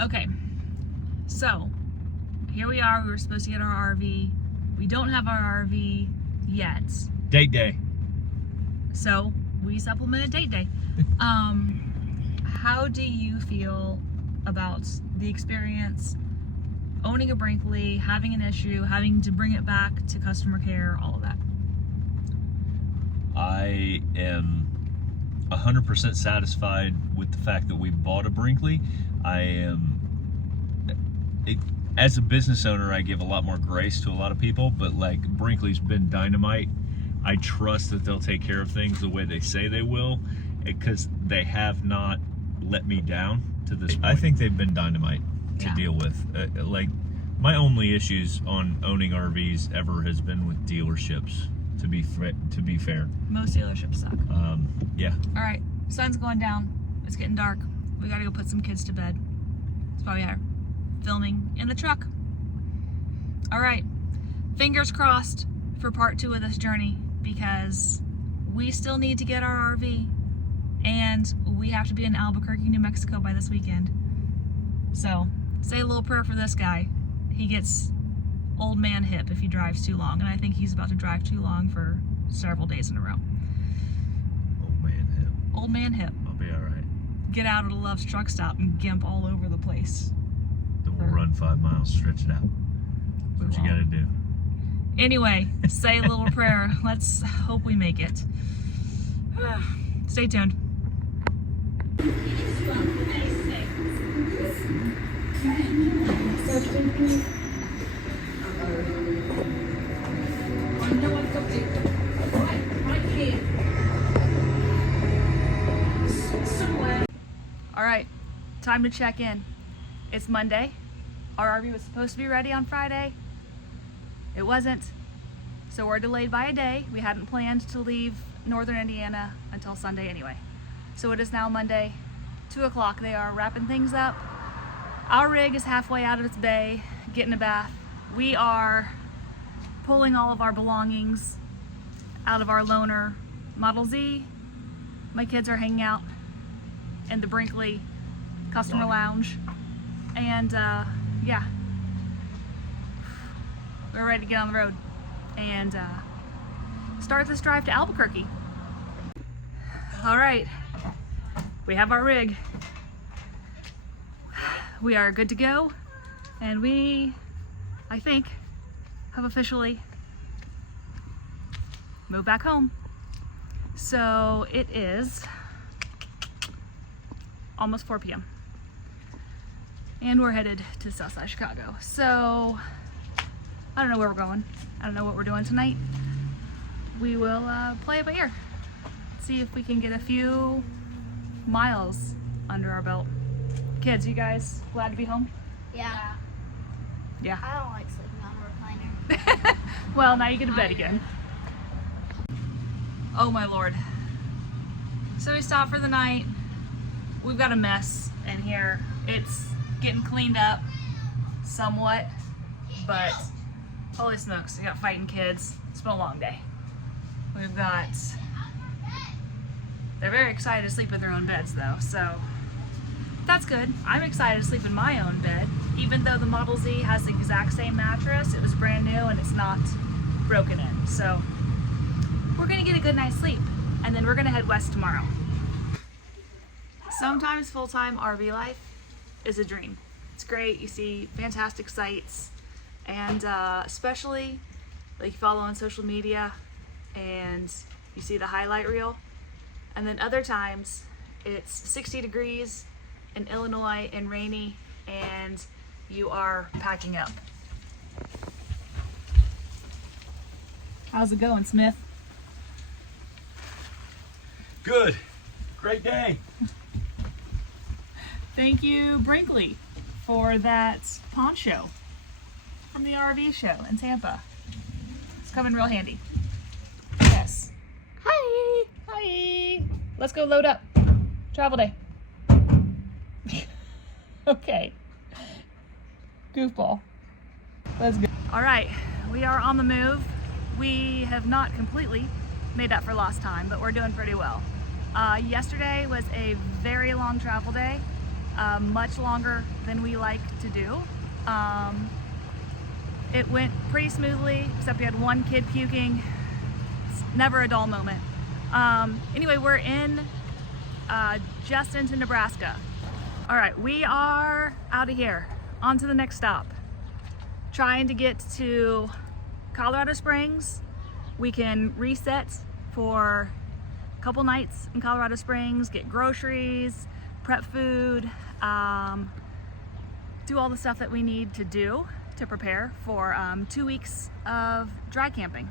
Okay, so here we are. We were supposed to get our RV. We don't have our RV yet. Date day. So we supplemented date day. How do you feel about the experience owning a Brinkley, having an issue, having to bring it back to customer care, all of that? I am 100% satisfied with the fact that we bought a Brinkley. As a business owner, I give a lot more grace to a lot of people, but like Brinkley's been dynamite. I trust that they'll take care of things the way they say they will, because they have not let me down to this point. I think they've been dynamite to deal with. Like, my only issues on owning RVs ever has been with dealerships, to be fair. Most dealerships suck. Yeah. All right, sun's going down. It's getting dark. We gotta go put some kids to bed. That's why we are filming in the truck. All right, fingers crossed for part 2 of this journey, because we still need to get our RV and we have to be in Albuquerque, New Mexico by this weekend. So say a little prayer for this guy. He gets old man hip if he drives too long, and I think he's about to drive too long for several days in a row. Old man hip. Old man hip. I'll be all right. Get out of the Love's truck stop and gimp all over the place. Then we'll run 5 miles, stretch it out. That's what you gotta do. Anyway, say a little prayer. Let's hope we make it. Stay tuned. All right, time to check in. It's Monday. Our RV was supposed to be ready on Friday. It wasn't, so we're delayed by a day. We hadn't planned to leave northern Indiana until Sunday anyway. So it is now Monday, 2 o'clock. They are wrapping things up. Our rig is halfway out of its bay, getting a bath. We are pulling all of our belongings out of our loaner Model Z. My kids are hanging out in the Brinkley customer lounge. And yeah, we're ready to get on the road and start this drive to Albuquerque. All right, we have our rig. We are good to go, and we, I think, have officially moved back home. So it is almost 4 p.m. and we're headed to the south side of Chicago. So I don't know where we're going. I don't know what we're doing tonight. We will play it by ear. See if we can get a few miles under our belt. Kids, you guys glad to be home? Yeah. Yeah. I don't like sleeping on a recliner. Well, now you get to bed again. Oh my Lord. So we stopped for the night. We've got a mess in here. It's getting cleaned up somewhat, but holy smokes, we got fighting kids. It's been a long day. We've got, they're very excited to sleep in their own beds though, so that's good. I'm excited to sleep in my own bed, even though the Model Z has the exact same mattress. It was brand new and it's not broken in. So we're gonna get a good night's sleep, and then we're gonna head west tomorrow. Sometimes full-time RV life is a dream. It's great, you see fantastic sights, and especially like you follow on social media and you see the highlight reel, and then other times it's 60 degrees in Illinois and rainy and you are packing up. How's it going, Smith? Good. Great day. Thank you, Brinkley, for that poncho from the RV show in Tampa. It's coming real handy. Yes. Hi. Hi. Let's go load up. Travel day. Okay. Goofball. Let's go. All right, we are on the move. We have not completely made up for lost time, but we're doing pretty well. Yesterday was a very long travel day. much longer than we like to do. It went pretty smoothly, except we had one kid puking. It's never a dull moment. Anyway, we're in just into Nebraska. All right, we are out of here. On to the next stop. Trying to get to Colorado Springs. We can reset for a couple nights in Colorado Springs, get groceries, prep food, do all the stuff that we need to do to prepare for 2 weeks of dry camping,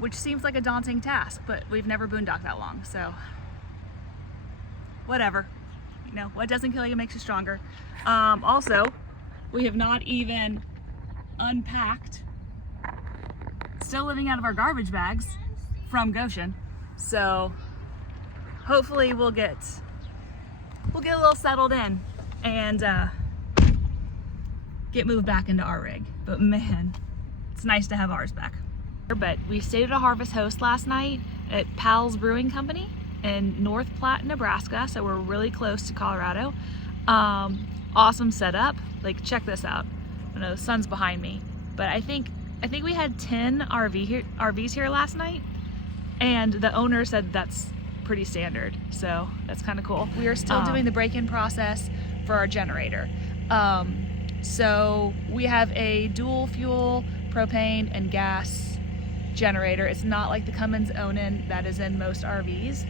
which seems like a daunting task, but we've never boondocked that long, so whatever. You know, what doesn't kill you makes you stronger. Also, we have not even unpacked, still living out of our garbage bags from Goshen, so hopefully we'll get a little settled in and get moved back into our rig. But man, it's nice to have ours back. But we stayed at a Harvest Host last night at Pal's Brewing Company in North Platte, Nebraska, so we're really close to Colorado. Awesome setup. Like, check this out. I know the sun's behind me, but I think we had 10 RVs here last night, and the owner said that's pretty standard, so that's kind of cool. We are still doing the break-in process for our generator. So we have a dual fuel propane and gas generator. It's not like the Cummins Onan that is in most RVs.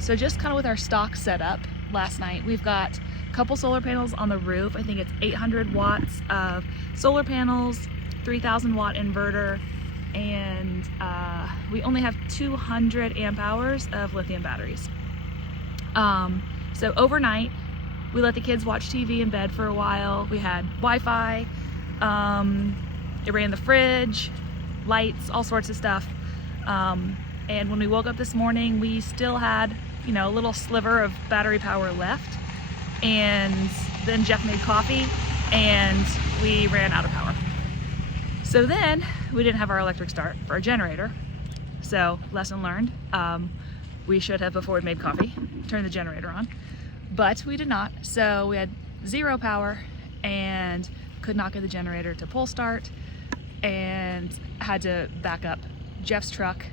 So just kind of with our stock setup last night, we've got a couple solar panels on the roof. I think it's 800 watts of solar panels, 3,000 watt inverter, and we only have 200 amp hours of lithium batteries. So overnight, we let the kids watch TV in bed for a while. We had Wi-Fi, it ran the fridge, lights, all sorts of stuff. And when we woke up this morning, we still had, you know, a little sliver of battery power left. And then Jeff made coffee and we ran out of power. So then we didn't have our electric start for our generator. So lesson learned, we should have, before we made coffee, turned the generator on, but we did not. So we had zero power and could not get the generator to pull start and had to back up Jeff's truck,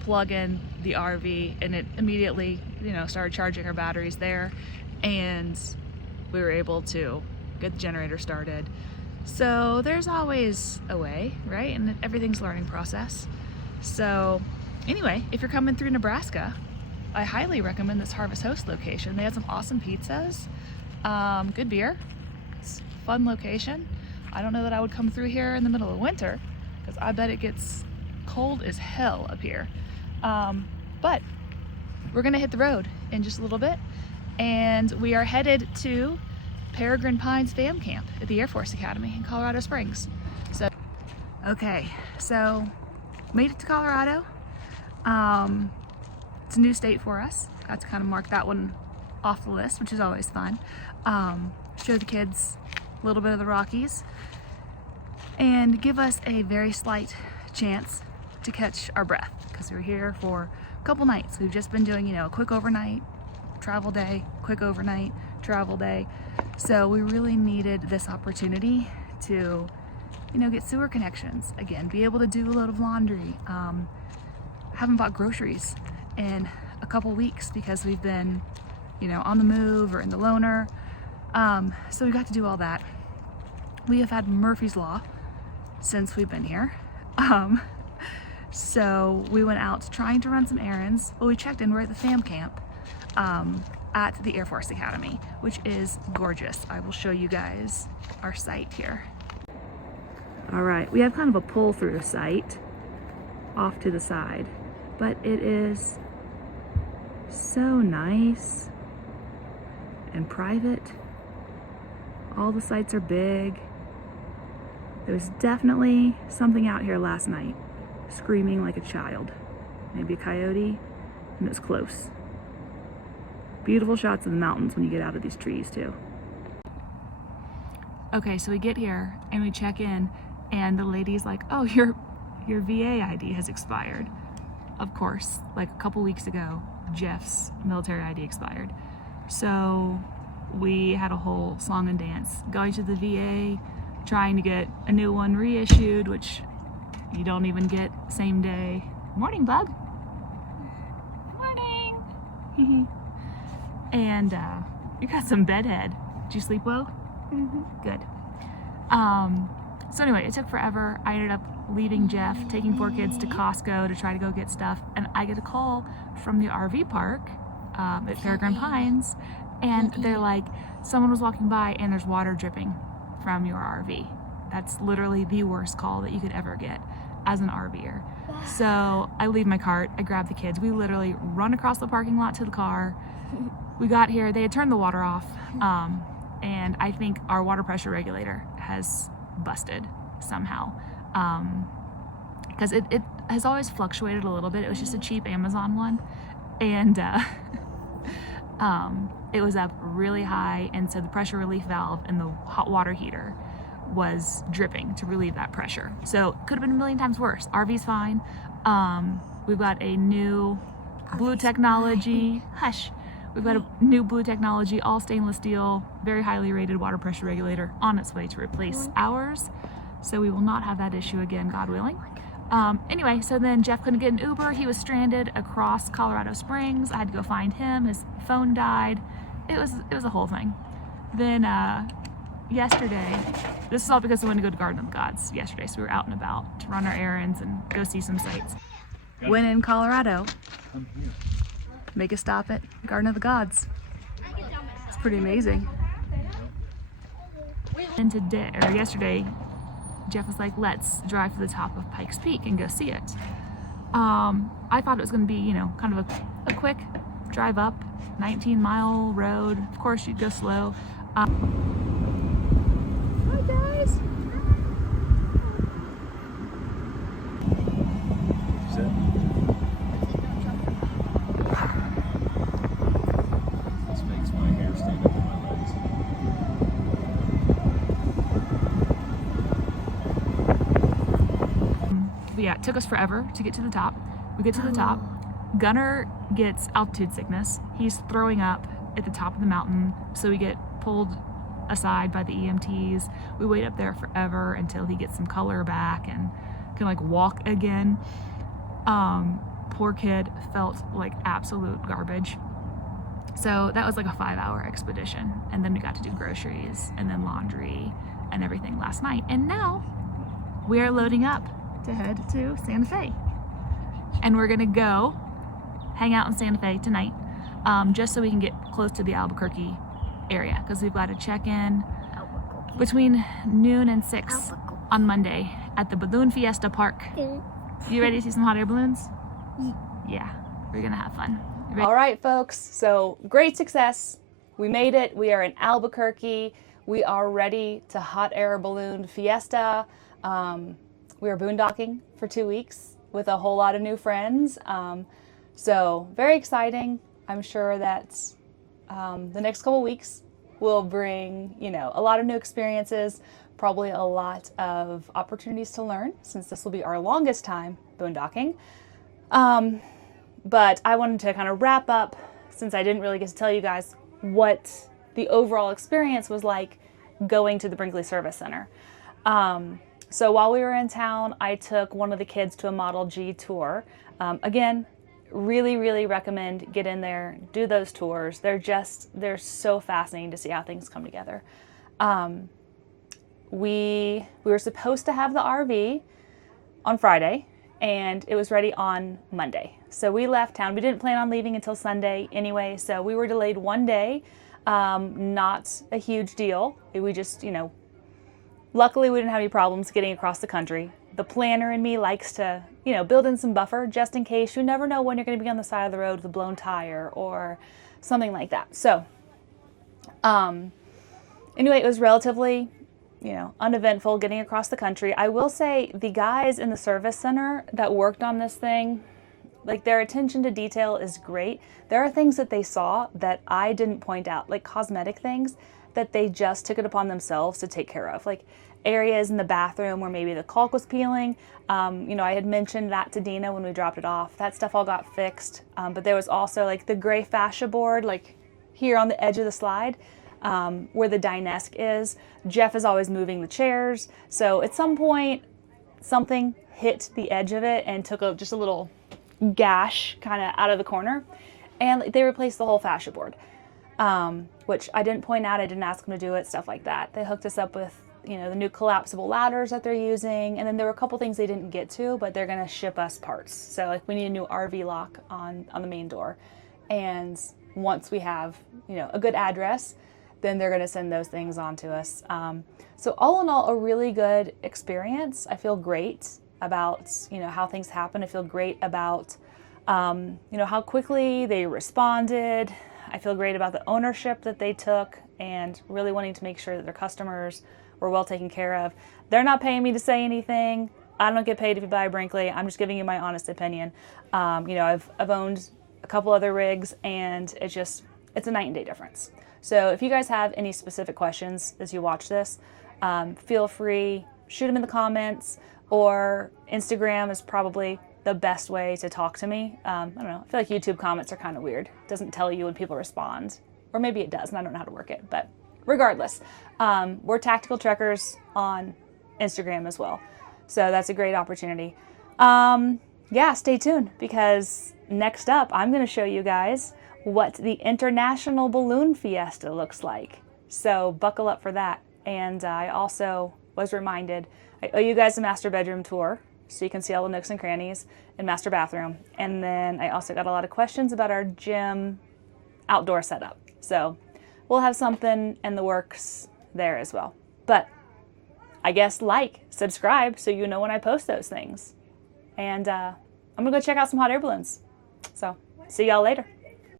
plug in the RV, and it immediately, you know, started charging our batteries there, and we were able to get the generator started. So there's always a way, right? And everything's a learning process. So anyway, if you're coming through Nebraska, I highly recommend this Harvest Host location. They have some awesome pizzas, good beer. It's a fun location. I don't know that I would come through here in the middle of winter, because I bet it gets cold as hell up here. But we're gonna hit the road in just a little bit, and we are headed to Peregrine Pines Fam Camp at the Air Force Academy in Colorado Springs. So, okay, so made it to Colorado. It's a new state for us. Got to kind of mark that one off the list, which is always fun. Show the kids a little bit of the Rockies and give us a very slight chance to catch our breath, because we're here for a couple nights. We've just been doing, you know, a quick overnight travel day, quick overnight travel day. So we really needed this opportunity to, you know, get sewer connections again, be able to do a load of laundry. Haven't bought groceries in a couple weeks because we've been, you know, on the move or in the loaner. So we got to do all that. We have had Murphy's Law since we've been here. So we went out trying to run some errands. Well, we checked in, we're at the fam camp at the Air Force Academy, which is gorgeous. I will show you guys our site here. All right, we have kind of a pull through site off to the side, but it is so nice and private. All the sites are big. There was definitely something out here last night screaming like a child. Maybe a coyote, and it was close. Beautiful shots of the mountains when you get out of these trees too. Okay, so we get here and we check in, and the lady's like, oh, your VA ID has expired. Of course, like a couple weeks ago, Jeff's military ID expired. So we had a whole song and dance going to the VA, trying to get a new one reissued, which you don't even get same day. Morning, bug. Morning. And you got some bedhead. Did you sleep well? Good. So anyway, it took forever. I ended up leaving Jeff, taking 4 kids to Costco to try to go get stuff, and I get a call from the RV park at Fairground Pines, and they're like, someone was walking by and there's water dripping from your RV. That's literally the worst call that you could ever get as an RVer. So I leave my cart, I grab the kids, we literally run across the parking lot to the car. We got here, they had turned the water off, and I think our water pressure regulator has busted somehow, because it has always fluctuated a little bit. It was just a cheap Amazon one, and it was up really high, and so the pressure relief valve in the hot water heater was dripping to relieve that pressure. So it could have been a million times worse. RV's fine. We've got a new Blue Technology, hush. We've got a new Blue Technology, all stainless steel, very highly rated water pressure regulator on its way to replace ours. So we will not have that issue again, God willing. Anyway, so then Jeff couldn't get an Uber. He was stranded across Colorado Springs. I had to go find him. His phone died. It was a whole thing. Then yesterday, this is all because we went to go to Garden of the Gods yesterday, so we were out and about to run our errands and go see some sights. When in Colorado, make a stop at Garden of the Gods. It's pretty amazing. And yesterday, Jeff was like, let's drive to the top of Pikes Peak and go see it. I thought it was going to be, kind of a quick drive up, 19-mile road. Of course, you'd go slow. Hi, guys. This makes my hair stand up on my legs. But yeah, it took us forever to get to the top. We get to the top. Gunner gets altitude sickness. He's throwing up at the top of the mountain, so we get pulled aside by the EMTs. We wait up there forever until he gets some color back and can walk again. Poor kid felt like absolute garbage. So that was like a 5-hour expedition, and then we got to do groceries and then laundry and everything last night. And now we are loading up to head to Santa Fe, and we're gonna go hang out in Santa Fe tonight, just so we can get close to the Albuquerque area, because we've got to check in between noon and 6 on Monday at the Balloon Fiesta Park. You ready to see some hot air balloons? Yeah, we're gonna have fun. All right, folks, so great success. We made it. We are in Albuquerque. We are ready to hot air balloon fiesta. We are boondocking for 2 weeks with a whole lot of new friends. So very exciting. I'm sure that the next couple weeks will bring, a lot of new experiences, probably a lot of opportunities to learn, since this will be our longest time boondocking. But I wanted to kind of wrap up, since I didn't really get to tell you guys what the overall experience was like going to the Brinkley Service Center. So while we were in town, I took one of the kids to a Model G tour. Again, really, really recommend get in there, do those tours. They're so fascinating to see how things come together. We were supposed to have the RV on Friday, and it was ready on Monday. So we left town. We didn't plan on leaving until Sunday anyway, so we were delayed 1 day. Not a huge deal. We just, luckily we didn't have any problems getting across the country. The planner in me likes to, build in some buffer just in case. You never know when you're going to be on the side of the road with a blown tire or something like that. So, anyway, it was relatively, uneventful getting across the country. I will say the guys in the service center that worked on this thing, their attention to detail is great. There are things that they saw that I didn't point out, like cosmetic things that they just took it upon themselves to take care of. Like areas in the bathroom where maybe the caulk was peeling. I had mentioned that to Dina when we dropped it off. That stuff all got fixed. But there was also the gray fascia board, here on the edge of the slide, where the dinette is. Jeff is always moving the chairs. So at some point, something hit the edge of it and took just a little gash kind of out of the corner. And they replaced the whole fascia board, which I didn't point out. I didn't ask them to do it, stuff like that. They hooked us up with, you know, the new collapsible ladders that they're using. And then there were a couple things they didn't get to, but they're going to ship us parts. So like we need a new RV lock on the main door. And once we have, you know, a good address, then they're going to send those things on to us. So all in all, a really good experience. I feel great about, you know, how things happen. I feel great about, you know, how quickly they responded. I feel great about the ownership that they took and really wanting to make sure that their customers were well taken care of. They're not paying me to say anything. I don't get paid if you buy Brinkley. I'm just giving you my honest opinion. You know, I've owned a couple other rigs, and it's a night and day difference. So if you guys have any specific questions as you watch this, feel free, shoot them in the comments, or Instagram is probably the best way to talk to me. I don't know, I feel like YouTube comments are kind of weird. It doesn't tell you when people respond, or maybe it does and I don't know how to work it, but regardless, we're Tactical Trekkers on Instagram as well. So that's a great opportunity. Yeah, stay tuned, because next up, I'm gonna show you guys what the International Balloon Fiesta looks like. So buckle up for that. And I also was reminded, I owe you guys a master bedroom tour so you can see all the nooks and crannies and master bathroom. And then I also got a lot of questions about our gym outdoor setup. So we'll have something in the works there as well. But I guess subscribe so you know when I post those things. And I'm gonna go check out some hot air balloons. So see y'all later.